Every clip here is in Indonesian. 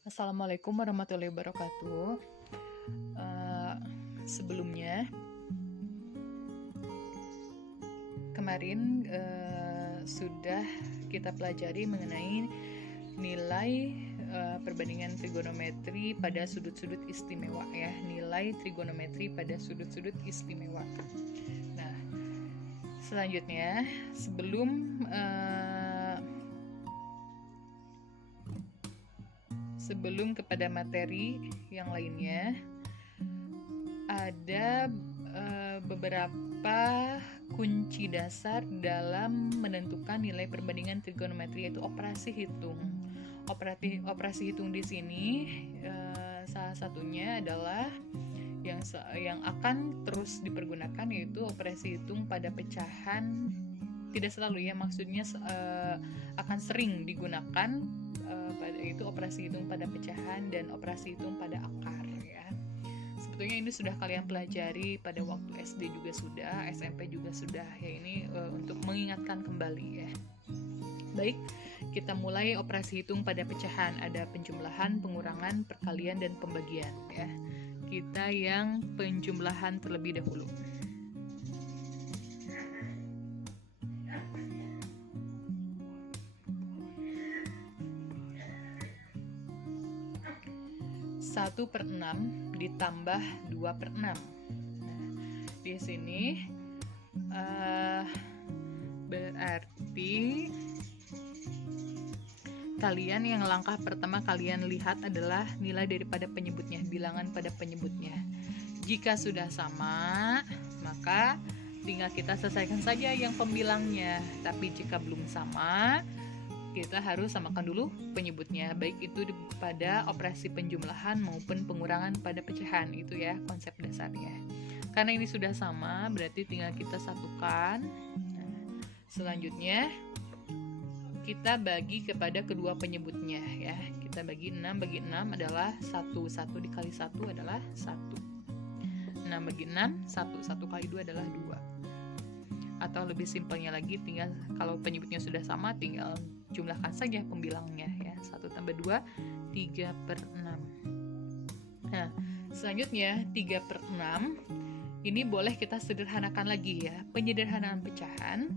Assalamualaikum warahmatullahi wabarakatuh. Eh, Sebelumnya, kemarin sudah kita pelajari mengenai nilai perbandingan trigonometri pada sudut-sudut istimewa ya, nilai trigonometri pada sudut-sudut istimewa. Nah, selanjutnya sebelum kepada materi yang lainnya, ada beberapa kunci dasar dalam menentukan nilai perbandingan trigonometri, yaitu operasi hitung. Operasi hitung di sini salah satunya adalah yang akan terus dipergunakan, yaitu operasi hitung pada pecahan. Tidak selalu ya, maksudnya akan sering digunakan yaitu operasi hitung pada pecahan dan operasi hitung pada akar ya. Sebetulnya ini sudah kalian pelajari pada waktu SD juga sudah, SMP juga sudah ya, ini untuk mengingatkan kembali ya. Baik, kita mulai operasi hitung pada pecahan. Ada penjumlahan, pengurangan, perkalian, dan pembagian ya. Kita yang penjumlahan terlebih dahulu. Satu per 6 ditambah 2/6. Nah, di sini berarti kalian yang langkah pertama kalian lihat adalah nilai daripada penyebutnya, bilangan pada penyebutnya. Jika sudah sama, maka tinggal kita selesaikan saja yang pembilangnya. Tapi jika belum sama, kita harus samakan dulu penyebutnya, baik itu pada operasi penjumlahan maupun pengurangan pada pecahan. Itu ya konsep dasarnya. Karena ini sudah sama, berarti tinggal kita satukan. Nah, selanjutnya kita bagi kepada kedua penyebutnya ya. Kita bagi 6 bagi 6 adalah 1. 1 dikali 1 adalah 1. 6 bagi 6, 1. 1 kali 2 adalah 2. Atau lebih simpelnya lagi, tinggal kalau penyebutnya sudah sama, tinggal jumlahkan saja pembilangnya ya. 1 tambah 2, 3 per 6. Nah, selanjutnya 3 per 6 ini boleh kita sederhanakan lagi ya. Penyederhanaan pecahan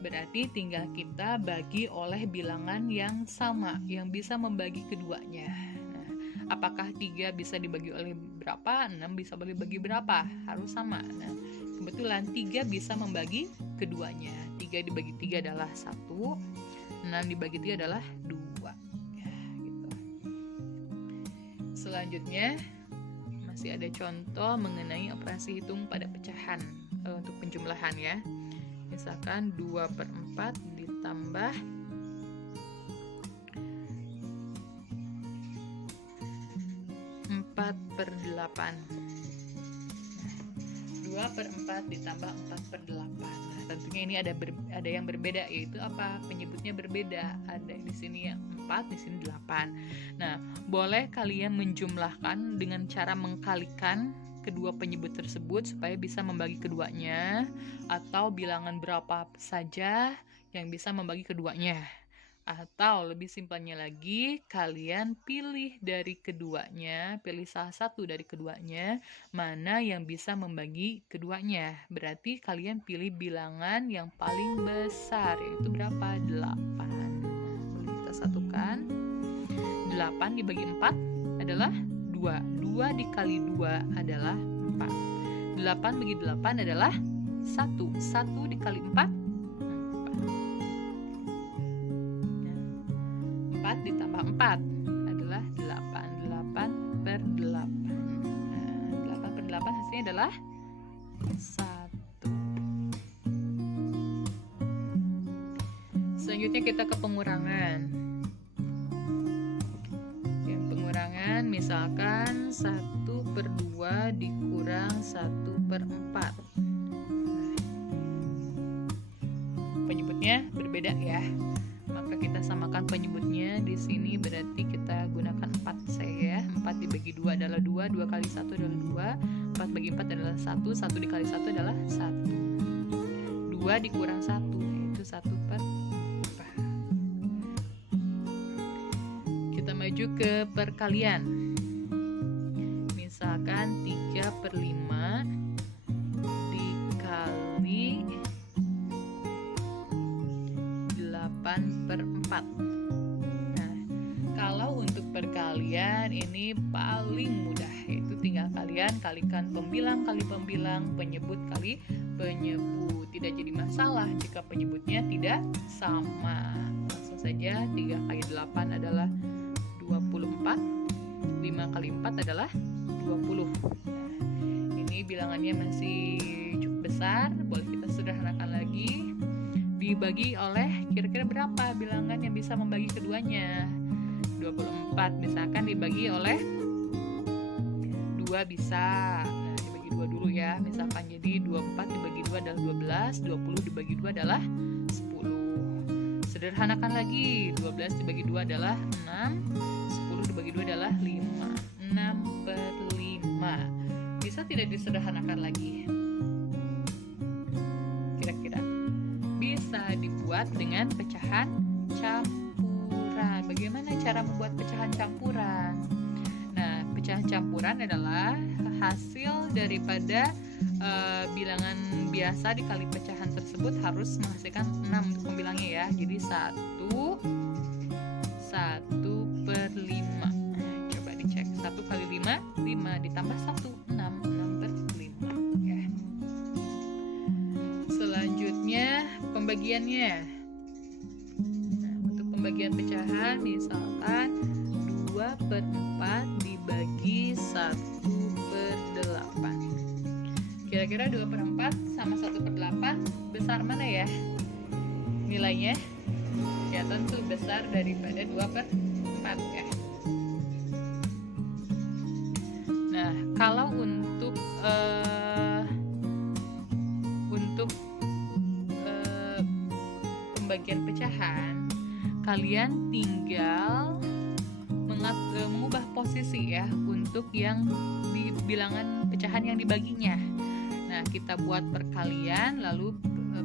berarti tinggal kita bagi oleh bilangan yang sama, yang bisa membagi keduanya. Nah, apakah 3 bisa dibagi oleh berapa? 6 bisa dibagi berapa? Harus sama. Nah, kebetulan 3 bisa membagi keduanya. 3 dibagi 3 adalah 1, 6 dibagi 3 adalah 2 ya, gitu. Selanjutnya masih ada contoh mengenai operasi hitung pada pecahan untuk penjumlahan ya. Misalkan 2 per 4 ditambah 4 per 8. 2 per 4 ditambah 4 per 8. Nah, tentunya ini ada yang berbeda, yaitu apa? Penyebutnya berbeda. Ada di sini yang 4, di sini 8. Nah, boleh kalian menjumlahkan dengan cara mengkalikan kedua penyebut tersebut supaya bisa membagi keduanya, atau bilangan berapa saja yang bisa membagi keduanya. Atau lebih simpelnya lagi, kalian pilih dari keduanya, pilih salah satu dari keduanya, mana yang bisa membagi keduanya. Berarti kalian pilih bilangan yang paling besar, yaitu berapa? 8. Nah, kita satukan. 8 dibagi 4 adalah 2. 2 dikali 2 adalah 4. 8 bagi 8 adalah 1. 1 dikali 4, 4 ditambah 4 adalah 8. 8 per 8. Nah, 8 per 8 hasilnya adalah 1. Selanjutnya kita ke pengurangan. Yang pengurangan misalkan 1 per 2 dikurang 1 per 4. Penyebutnya berbeda ya. Maka kita samakan penyebutnya di sini, berarti kita gunakan 4 saya. 4 dibagi 2 adalah 2, 2 kali 1 adalah 2, 4 bagi 4 adalah 1, 1 dikali 1 adalah 1. 2 dikurang 1 yaitu 1 per 4. Kita maju menuju ke perkalian. Misalkan 3/5 dikali 8/4. Nah, kalau untuk perkalian ini paling mudah, yaitu tinggal kalian kalikan pembilang kali pembilang, penyebut kali penyebut. Tidak jadi masalah jika penyebutnya tidak sama. Langsung saja, 3 kali 8 adalah 24, 5 kali 4 adalah 20. Nah, ini bilangannya masih cukup besar, boleh kita sederhanakan lagi. Dibagi oleh kira-kira berapa bilangan yang bisa membagi keduanya? 24 misalkan dibagi oleh 2 bisa. Nah, dibagi 2 dulu ya. Misalkan jadi 24 dibagi 2 adalah 12, 20 dibagi 2 adalah 10. Sederhanakan lagi, 12 dibagi 2 adalah 6, 10 dibagi 2 adalah 5. 6/5. Bisa tidak disederhanakan lagi? Kira-kira bisa dibuat dengan pecahan campuran. Bagaimana cara membuat pecahan campuran? Nah, pecahan campuran adalah hasil daripada bilangan biasa dikali pecahan tersebut harus menghasilkan 6 untuk pembilangnya ya. Jadi 1/5. Coba dicek. 1 kali 5, 5 ditambah 1, 6. 6/5 ya. Selanjutnya pembagiannya. Nah, untuk pembagian pecahan misalkan 2/4 dibagi 1/8. Kira-kira 2/4 sama 1/8 besar mana ya nilainya? Ya tentu besar daripada 2/4 ya. Nah, kalau untuk pembagian pecahan, kalian tinggal mengubah posisi ya untuk yang di bilangan pecahan yang dibaginya. Nah, kita buat perkalian, lalu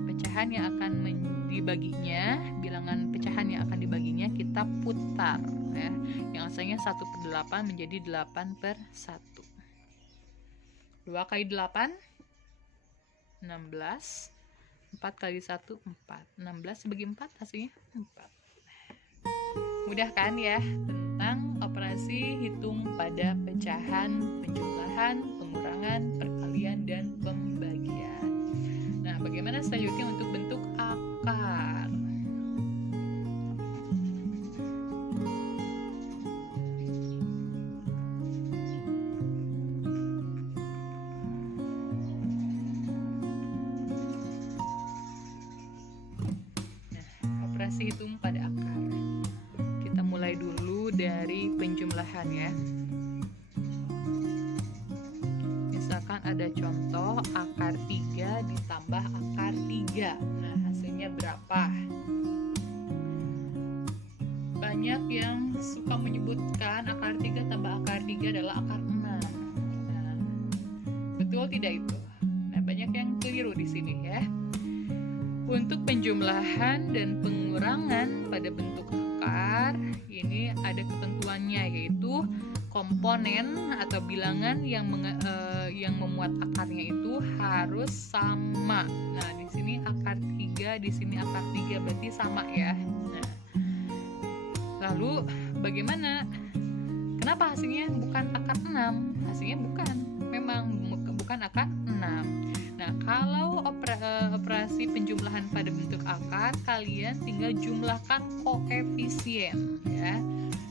pecahan yang akan dibaginya, bilangan pecahan yang akan dibaginya kita putar ya. Yang asalnya 1/8 menjadi 8/1. 2 kali 8 16. 4 kali 1 4. 16 dibagi 4 hasilnya 4. Mudah kan ya tentang operasi hitung pada pecahan, penjumlahan, pengurangan, perkalian, dan pembagian. Nah, bagaimana selanjutnya untuk bentuk akar? Nah, operasi hitung pada akar. Kita mulai dulu dari penjumlahan ya. Misalkan ada contoh akar 3 ditambah akar 3. Nah, hasilnya berapa? Banyak yang suka menyebutkan akar 3 tambah akar 3 adalah akar 6. Nah, betul tidak itu? Nah, banyak yang keliru di sini ya. Untuk penjumlahan dan pengurangan pada bentuk akar, ini ada ketentuannya, yaitu komponen atau bilangan yang memuat akarnya itu harus sama. Nah, di sini akar 3, di sini akar 3 berarti sama ya. Nah, lalu bagaimana? Kenapa hasilnya bukan akar 6? Hasilnya memang bukan akar 6. Nah, kalau operasi penjumlahan pada bentuk akar, kalian tinggal jumlahkan koefisien ya.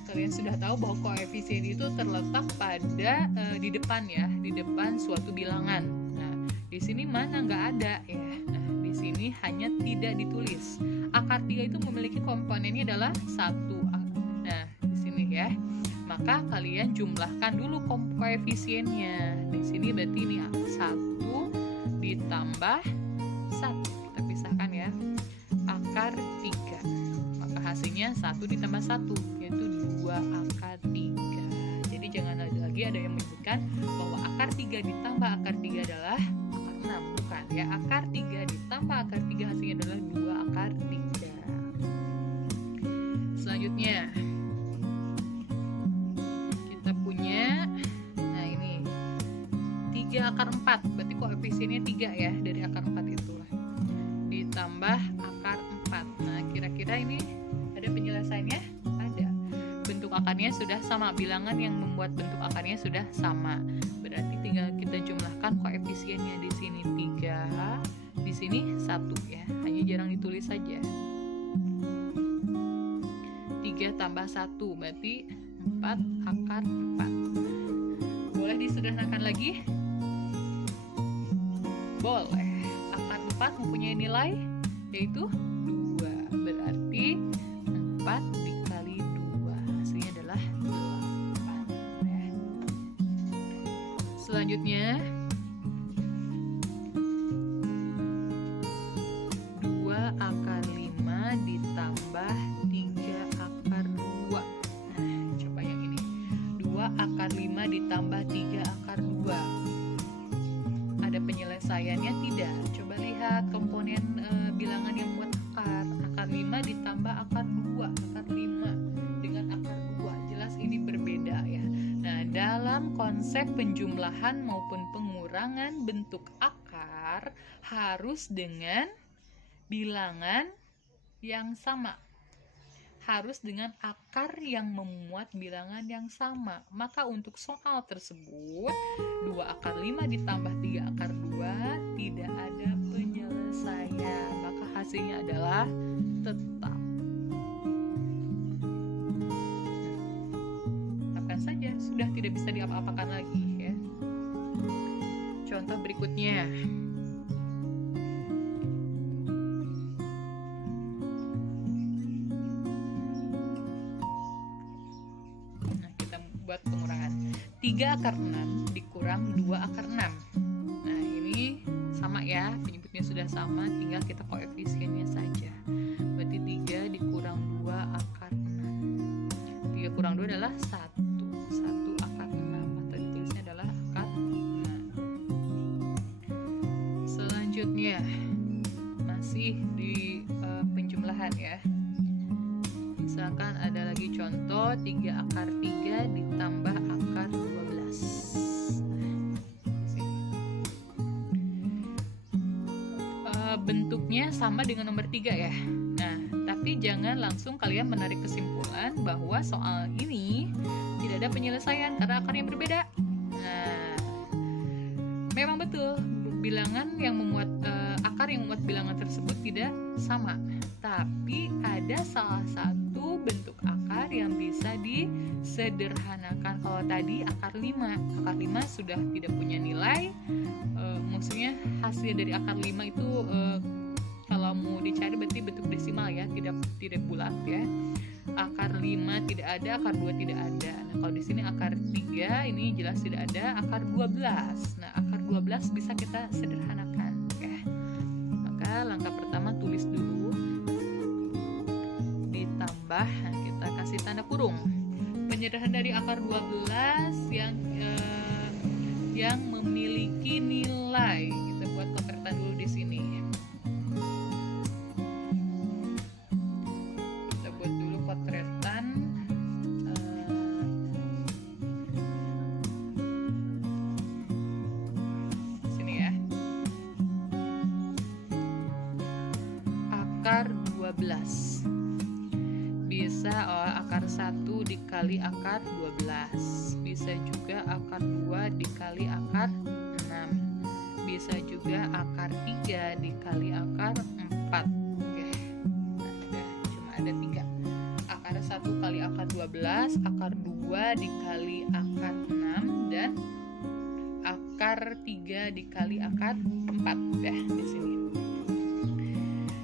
Kalian sudah tahu bahwa koefisien itu terletak pada di depan ya, di depan suatu bilangan. Nah, di sini mana nggak ada ya. Nah, di sini hanya tidak ditulis. Akar 3 itu memiliki komponennya adalah 1. Nah, di sini ya. Maka kalian jumlahkan dulu koefisiennya. Di sini berarti ini 1 ditambah 1. Kita pisahkan ya. Akar 3. Maka hasilnya 1 ditambah 1, yaitu 2 akar 3. Jadi jangan lagi ada yang menyebutkan bahwa akar 3 ditambah akar 3 adalah akar 6. Bukan ya. Akar 3 ditambah akar 3 hasilnya adalah 2 akar 3. Selanjutnya, 3 akar 4, berarti koefisiennya 3 ya, dari akar 4 itu ditambah akar 4. Nah, kira-kira ini ada penyelesaiannya? Ada. Bentuk akarnya sudah sama, bilangan yang membuat bentuk akarnya sudah sama. Berarti tinggal kita jumlahkan koefisiennya. Di sini 3, di sini 1 ya. Hanya jarang ditulis saja. 3 tambah 1 berarti 4 akar 4. Boleh disederhanakan lagi? Boleh. Akar 4 mempunyai nilai yaitu 2. Berarti 4 dikali 2 hasilnya adalah 8 ya. Selanjutnya 2 akar 5 ditambah 3 akar 2. Nah, coba yang ini. 2 akar 5 ditambah 3 akar 2. Ada penyelesaiannya tidak? Coba lihat komponen bilangan yang buat akar. Akar 5 ditambah akar 2. Akar 5 dengan akar 2. Jelas ini berbeda ya. Nah, dalam konsep penjumlahan maupun pengurangan bentuk akar harus dengan bilangan yang sama. Harus dengan akar yang memuat bilangan yang sama. Maka untuk soal tersebut 2 akar 5 ditambah 3 akar 2 tidak ada penyelesaian. Maka hasilnya adalah tetap. Akan saja sudah tidak bisa diapa-apakan lagi ya. Contoh berikutnya. Buat pengurangan 3 akar 6 dikurang 2 akar 6. Nah, ini sama ya, penyebutnya sudah sama, tinggal kita koefisiennya saja. Berarti 3 dikurang 2 akar 6. 3 kurang 2 adalah 1. 1 akar 6 atau ditulisnya adalah akar 6. Selanjutnya masih di penjumlahan ya. Misalkan ada lagi contoh 3 akar 3 ditambah akar 12. Bentuknya sama dengan nomor 3 ya. Nah, tapi jangan langsung kalian menarik kesimpulan bahwa soal ini tidak ada penyelesaian karena akarnya berbeda. Nah, memang betul bilangan yang memuat akar yang membuat bilangan tersebut tidak sama. Tapi ada salah satu bentuk akar yang bisa disederhanakan. Kalau tadi akar 5 sudah tidak punya nilai, maksudnya hasil dari akar 5 itu kalau mau dicari berarti bentuk desimal ya, tidak bulat ya. Akar 5 tidak ada, akar 2 tidak ada. Nah, kalau di sini akar 3 ini jelas tidak ada, akar 12. Nah, akar 12 bisa kita sederhanakan ya. Maka langkah pertama tulis dulu, ditambah, nah kita kasih tanda kurung. Penyederhanaan dari akar 12 yang memiliki nilai. Kita buat kopertan dulu di sini. Kita buat dulu potretan. Sini ya. Akar 12. Bisa akar 1 dikali akar 12. Bisa juga akar 2 dikali akar 6. Bisa juga akar 3 dikali akar 4. Oke. Nah, cuma ada 3. Akar 1 kali akar 12, akar 2 dikali akar 6, dan akar 3 dikali akar 4 ya di sini.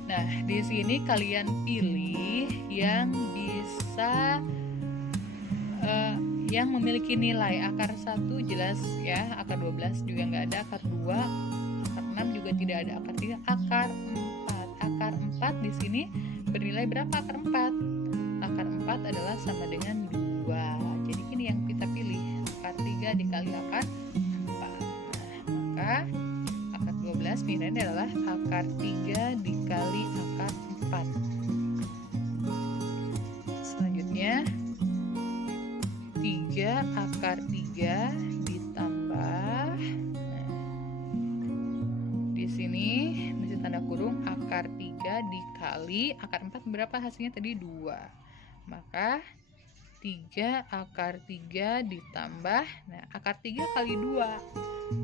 Nah, di sini kalian pilih yang bisa yang memiliki nilai. Akar 1 jelas ya, akar 12 juga nggak ada, akar 2, akar 6 juga tidak ada, akar 3, akar 4. Akar 4 di sini bernilai berapa akar 4? Akar 4 adalah sama dengan 2. Jadi ini yang kita pilih, akar 3 dikali akar 4. Nah, maka akar 12 nilainya adalah akar 3 dikali akar 4. Selanjutnya 3 akar 3 ditambah, nah akar 3 dikali akar 4 berapa hasilnya tadi? 2. Maka 3 akar 3 ditambah, nah akar 3 kali 2.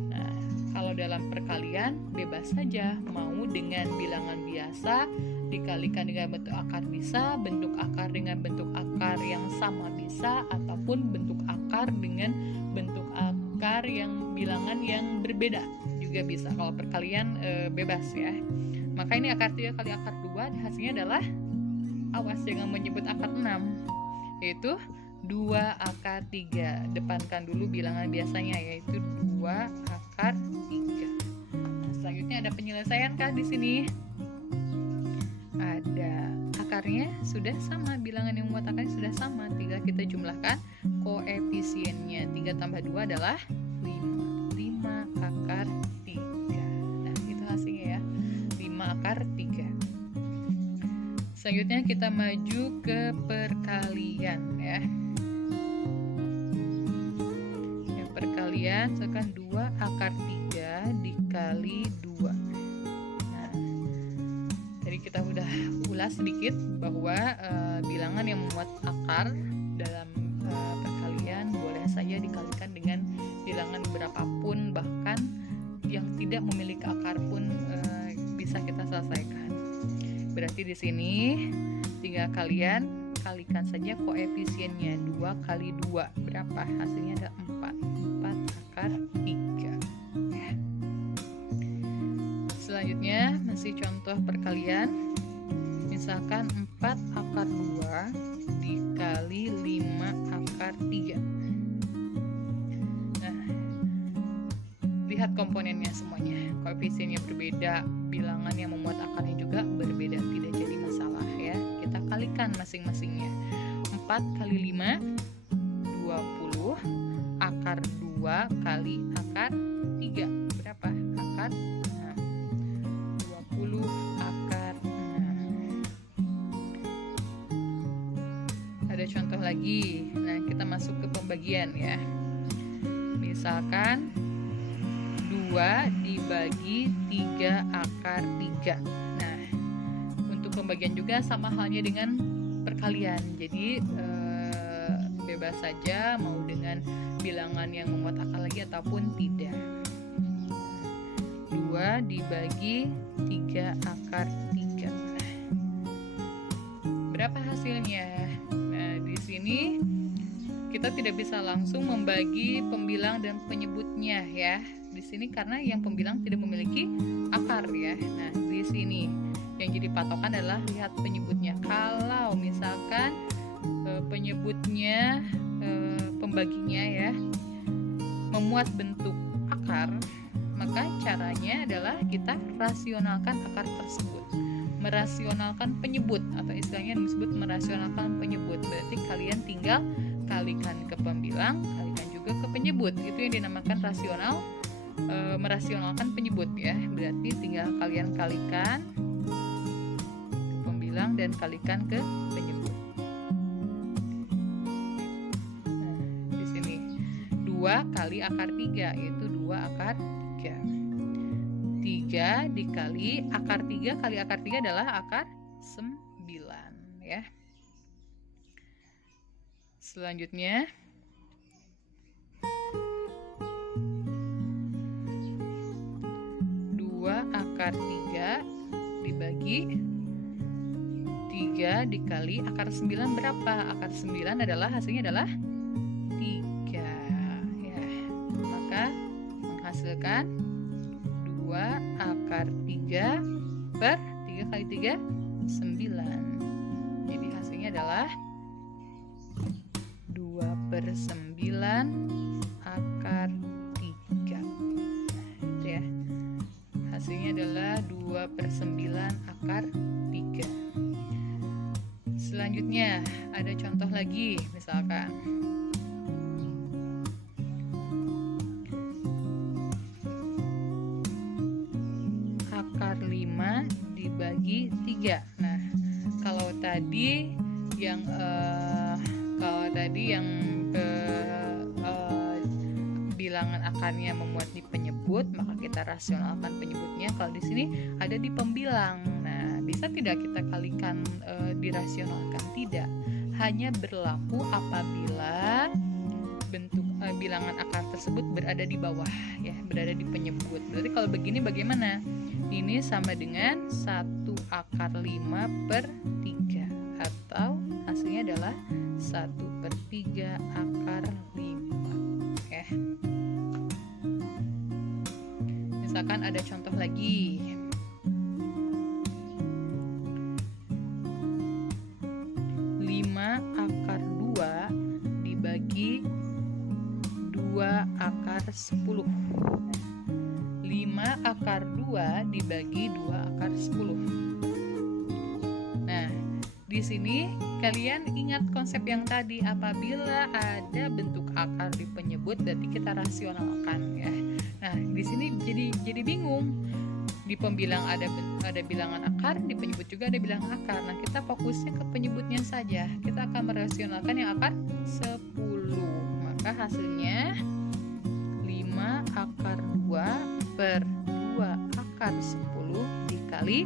Nah, kalau dalam perkalian bebas saja, mau dengan bilangan biasa dikalikan dengan bentuk akar bisa, bentuk akar dengan bentuk akar yang sama bisa, ataupun bentuk akar dengan bentuk akar yang bilangan yang berbeda juga bisa. Kalau perkalian bebas ya. Maka ini akar 3 kali akar 2 hasilnya adalah, awas jangan menyebut akar 6, yaitu 2 akar 3. Depankan dulu bilangan biasanya, yaitu 2 akar 3. Nah, selanjutnya ada penyelesaian kah di sini? Ada. Akarnya sudah sama, bilangan yang membuat akarnya sudah sama, tinggal kita jumlahkan koefisiennya. 3 tambah 2 adalah 5. 5 akar 3. Nah, itu hasilnya ya, 5 akar 3. Selanjutnya kita maju ke perkalian ya. Yang perkalian misalkan 2 akar 3 dikali 2. Nah, tadi kita udah ulas sedikit bahwa bilangan yang memuat akar dalam perkalian boleh saja dikalikan dengan bilangan berapapun, bahkan yang tidak memiliki akar pun bisa kita selesaikan. Berarti di sini tinggal kalian kalikan saja koefisiennya. 2 kali 2 berapa? Hasilnya ada 4. 4 akar 3 ya. Selanjutnya masih contoh perkalian. Misalkan 4 akar 2 dikali 5 akar 3. Nah, lihat komponennya semuanya. Koefisiennya berbeda, bilangan yang memuat akarnya juga berbeda, tidak jadi masalah ya. Kita kalikan masing-masingnya. 4 kali 5 20, akar 2 kali akar 3 berapa? Akar 20 akar 6. Ada contoh lagi. Nah, kita masuk ke pembagian ya. Misalkan 2 dibagi 3 akar 3. Nah, untuk pembagian juga sama halnya dengan perkalian. Jadi bebas saja mau dengan bilangan yang memuat akar lagi ataupun tidak. 2 dibagi 3 akar 3. Berapa hasilnya? Nah, di sini kita tidak bisa langsung membagi pembilang dan penyebutnya ya. Di sini karena yang pembilang tidak memiliki akar ya. Nah, di sini yang jadi patokan adalah lihat penyebutnya. Kalau misalkan penyebutnya pembaginya ya memuat bentuk akar, maka caranya adalah kita rasionalkan akar tersebut. Merasionalkan penyebut atau istilahnya disebut merasionalkan penyebut. Berarti kalian tinggal kalikan ke pembilang, kalikan juga ke penyebut. Itu yang dinamakan rasional, merasionalkan penyebut ya. Berarti tinggal kalian kalikan ke pembilang dan kalikan ke penyebut. Nah, di sini 2 kali akar 3 yaitu 2 akar 3. 3 dikali akar 3 kali akar 3 adalah akar 9 ya. Selanjutnya 2 akar 3 dibagi 3 dikali akar 9 berapa? Akar 9 adalah hasilnya adalah 3 ya. Maka menghasilkan 2 akar 3 per 3 kali 3 9. Jadi hasilnya adalah 2 per 9 akar 3. Itu ya. Hasilnya adalah 2 per 9 akar 3. Selanjutnya ada contoh lagi, misalkan akar 5 dibagi 3. Nah, kalau tadi yang bilangan akarnya memuat di penyebut, maka kita rasionalkan penyebutnya. Kalau di sini ada di pembilang. Nah, bisa tidak kita kalikan dirasionalkan? Tidak, hanya berlaku apabila bentuk bilangan akar tersebut berada di bawah, ya, berada di penyebut. Berarti kalau begini bagaimana? Ini sama dengan 1 akar 5 per 3, atau hasilnya adalah 1/3 akar 5. Oke. Misalkan ada contoh lagi. 5 akar 2 dibagi 2 akar 10. 5 akar 2 dibagi 2 akar 10. Nah, di sini kalian ingat konsep yang tadi, apabila ada bentuk akar di penyebut berarti kita rasionalkan, ya. Nah, di sini jadi bingung. Di pembilang ada bilangan akar, di penyebut juga ada bilangan akar. Nah, kita fokusnya ke penyebutnya saja. Kita akan merasionalkan yang akar 10. Maka hasilnya 5 akar 2 per 2 akar 10 dikali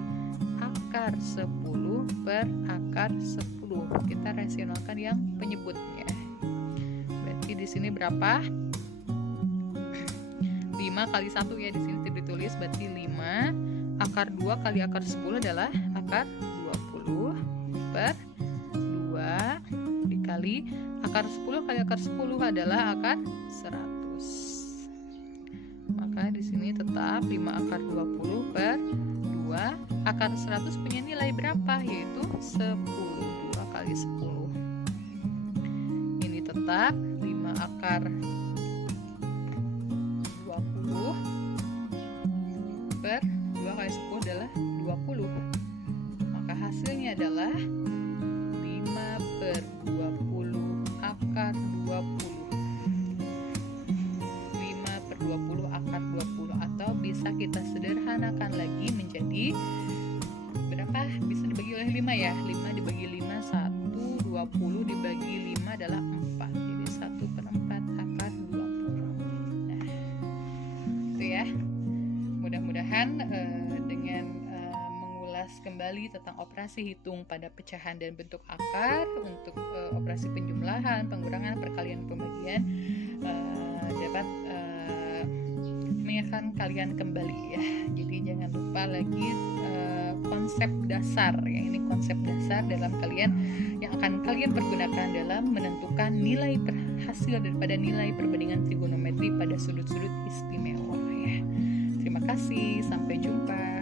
akar 10 per akar 10. Kita rasionalkan yang penyebutnya. Berarti di sini berapa? 5 kali 1, ya, di sini tidak ditulis, berarti 5 akar 2 kali akar 10 adalah akar 20 per 2 dikali akar 10 kali akar 10 adalah akar 100. Maka di sini tetap 5 akar 20 per 2 akar 100 punya nilai berapa? Yaitu 10. 2 kali 10. Ini tetap 5 akar 20 per 2 kali 10 adalah 20. Maka hasilnya adalah 5 per 20 akar 20. 5 per 20 akar 20, atau bisa kita sederhanakan lagi menjadi berapa? Bisa dibagi oleh 5, ya. 5 dibagi 5 1, 20 dibagi 5 adalah 4. Jadi 1/4 akar 20. Nah, itu ya. Mudah-mudahan dengan mengulas kembali tentang operasi hitung pada pecahan dan bentuk akar untuk operasi penjumlahan, pengurangan, perkalian, pembagian dapat mengingatkan kalian kembali, ya. Jadi jangan lupa lagi konsep dasar, ya. Ini konsep dasar dalam yang akan kalian pergunakan dalam menentukan nilai hasil daripada nilai perbandingan trigonometri pada sudut-sudut istimewa, ya. Terima kasih, sampai jumpa.